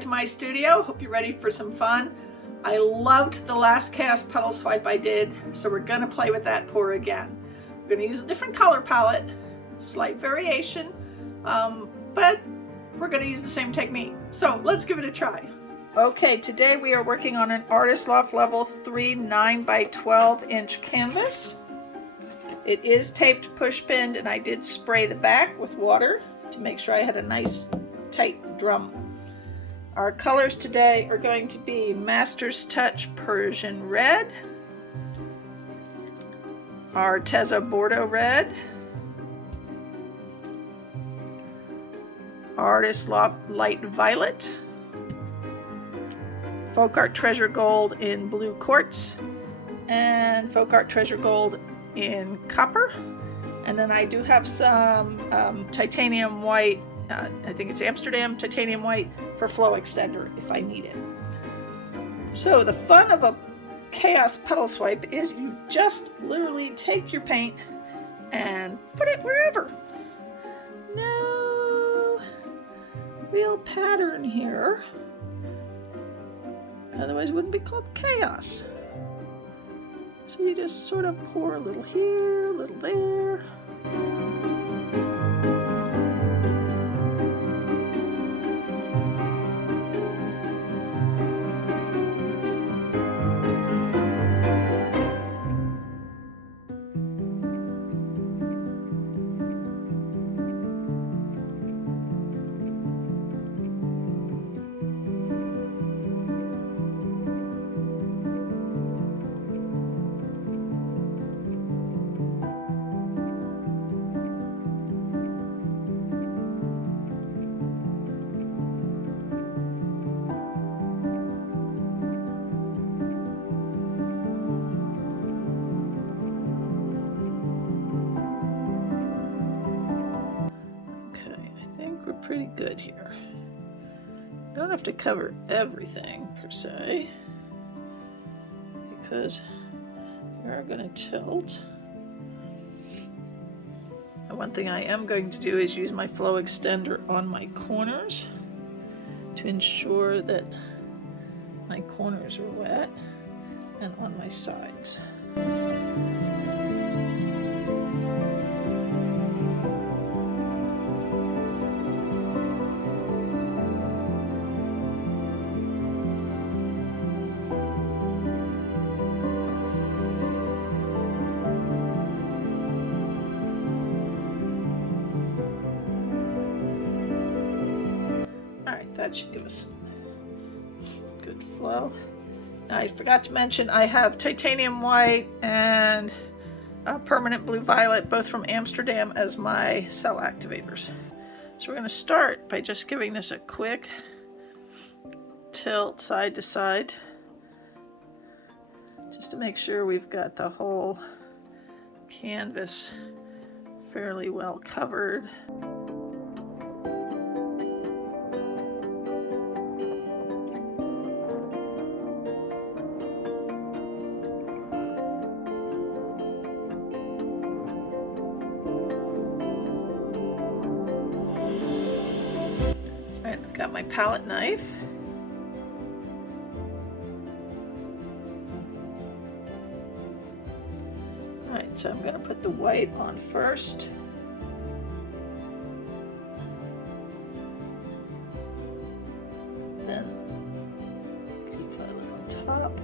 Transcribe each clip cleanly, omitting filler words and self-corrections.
back to my studio. Hope you're ready for some fun. I loved the last cast puddle swipe I did, so we're gonna play with that pour again. We're gonna use a different color palette, slight variation, but we're gonna use the same technique. So let's give it a try. Okay, today we are working on an Artist Loft Level 3 9 by 12 inch canvas. It is taped push pinned, and I did spray the back with water to make sure I had a nice tight drum. Our colors today are going to be Master's Touch Persian Red, Arteza Bordeaux Red, Artist Loft Light Violet, Folk Art Treasure Gold in Blue Quartz, and Folk Art Treasure Gold in Copper. And then I do have some titanium white, I think it's Amsterdam titanium white for flow extender if I need it. So the fun of a chaos puddle swipe is you just literally take your paint and put it wherever. No real pattern here. Otherwise it wouldn't be called chaos. So you just sort of pour a little here, a little there. Pretty good here. Don't have to cover everything per se, because you are going to tilt. And one thing I am going to do is use my flow extender on my corners to ensure that my corners are wet, and on my sides. That should give us some good flow. Now, I forgot to mention I have titanium white and permanent blue violet, both from Amsterdam, as my cell activators. So we're going to start by just giving this a quick tilt side to side, just to make sure we've got the whole canvas fairly well covered. Got my palette knife. Alright, so I'm going to put the white on first. Then blue violet on top.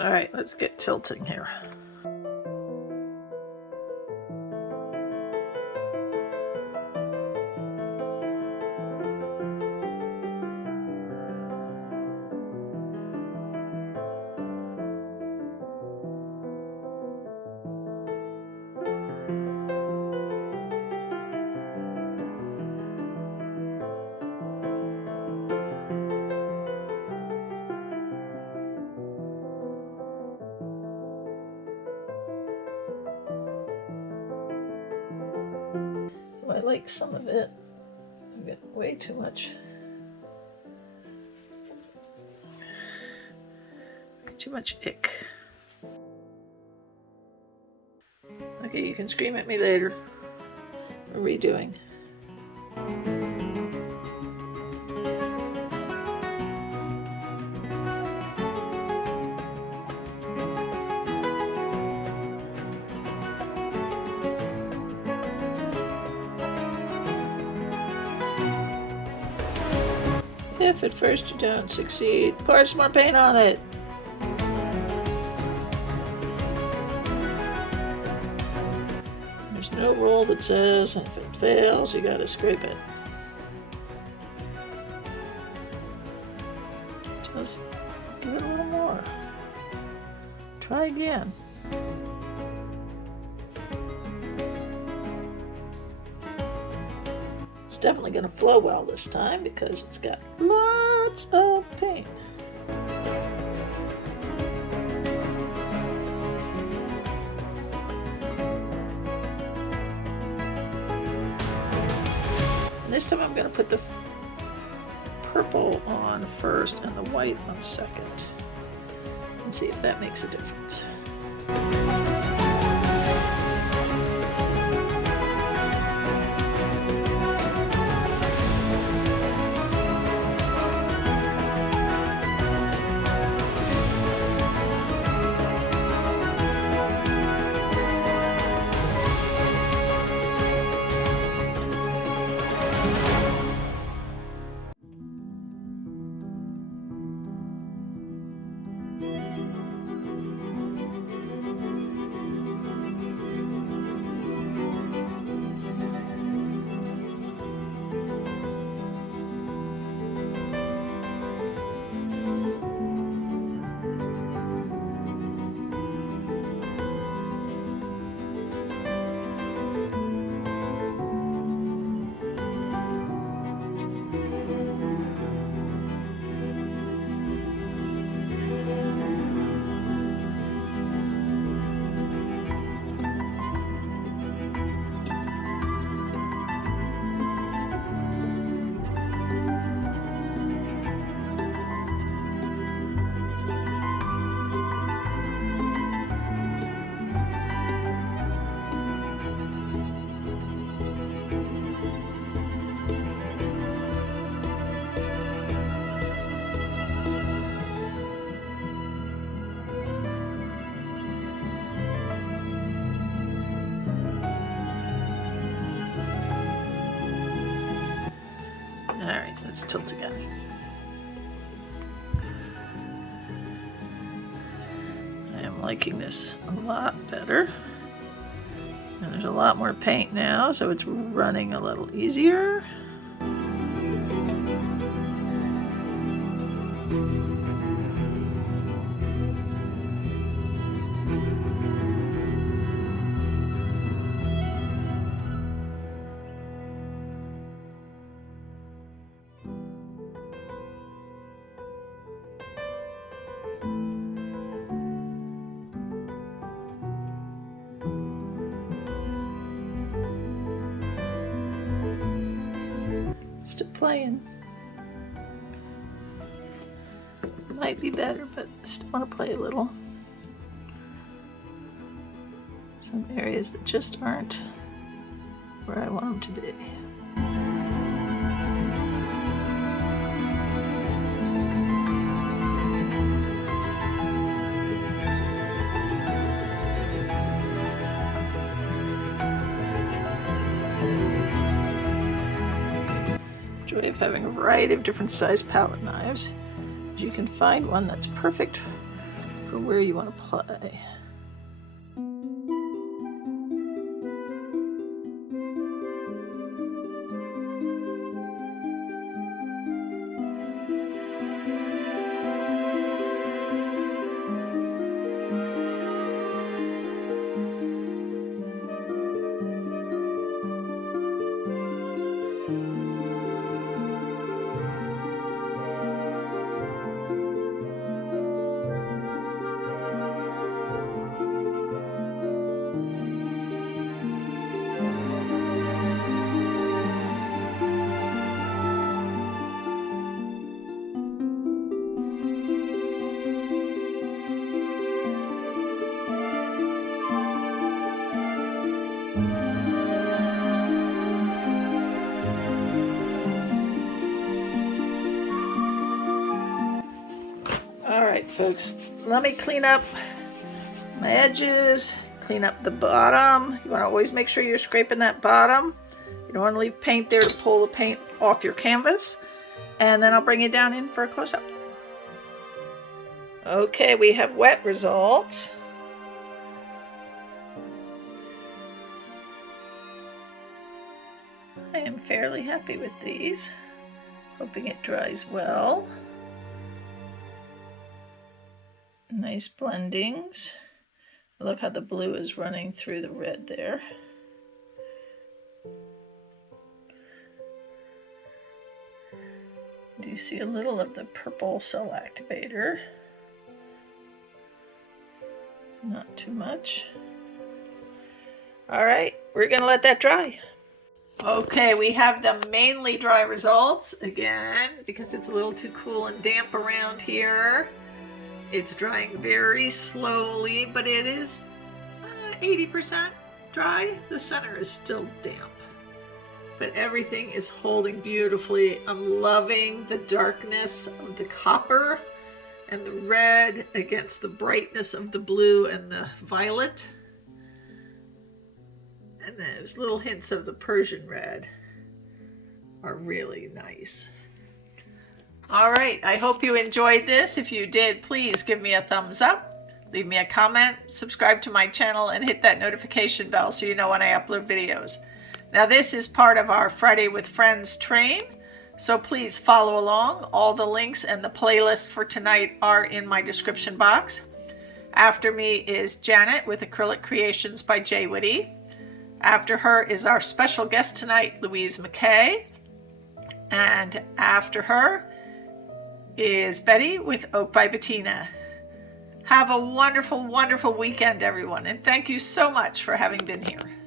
All right, let's get tilting here. I like some of it. I've got way too much. Too much ick. Okay, you can scream at me later. We're redoing. If at first you don't succeed, pour some more paint on it. There's no rule that says if it fails, you gotta scrape it. Just do it a little more. Try again. It's definitely going to flow well this time because it's got lots of paint. And this time I'm going to put the purple on first and the white on second and see if that makes a difference. Alright, let's tilt again. I am liking this a lot better. And there's a lot more paint now, so it's running a little easier. Still playing. Might be better, but I still want to play a little. Some areas that just aren't where I want them to be. Joy of having a variety of different size palette knives. You can find one that's perfect for where you want to play. All right, folks, let me clean up my edges, clean up the bottom. You want to always make sure you're scraping that bottom. You don't want to leave paint there to pull the paint off your canvas. And then I'll bring it down in for a close-up. Okay, we have wet results. I am fairly happy with these. Hoping it dries well. Nice blendings. I love how the blue is running through the red there. Do you see a little of the purple cell activator? Not too much. All right, we're gonna let that dry. Okay, we have the mainly dry results again because it's a little too cool and damp around here. It's drying very slowly, but it is 80% dry. The center is still damp, but everything is holding beautifully. I'm loving the darkness of the copper and the red against the brightness of the blue and the violet. And those little hints of the Persian red are really nice. All right, I hope you enjoyed this. If you did, please give me a thumbs up, leave me a comment, subscribe to my channel, and hit that notification bell so you know when I upload videos. Now, this is part of our Friday with Friends train, so please follow along. All the links and the playlist for tonight are in my description box. After me is Janet with Acrylic Creations by Jay Whitty. After her is our special guest tonight, Louise McKay. And after her is Betty with Oak by Bettina. Have a wonderful, wonderful weekend, everyone, and thank you so much for having been here.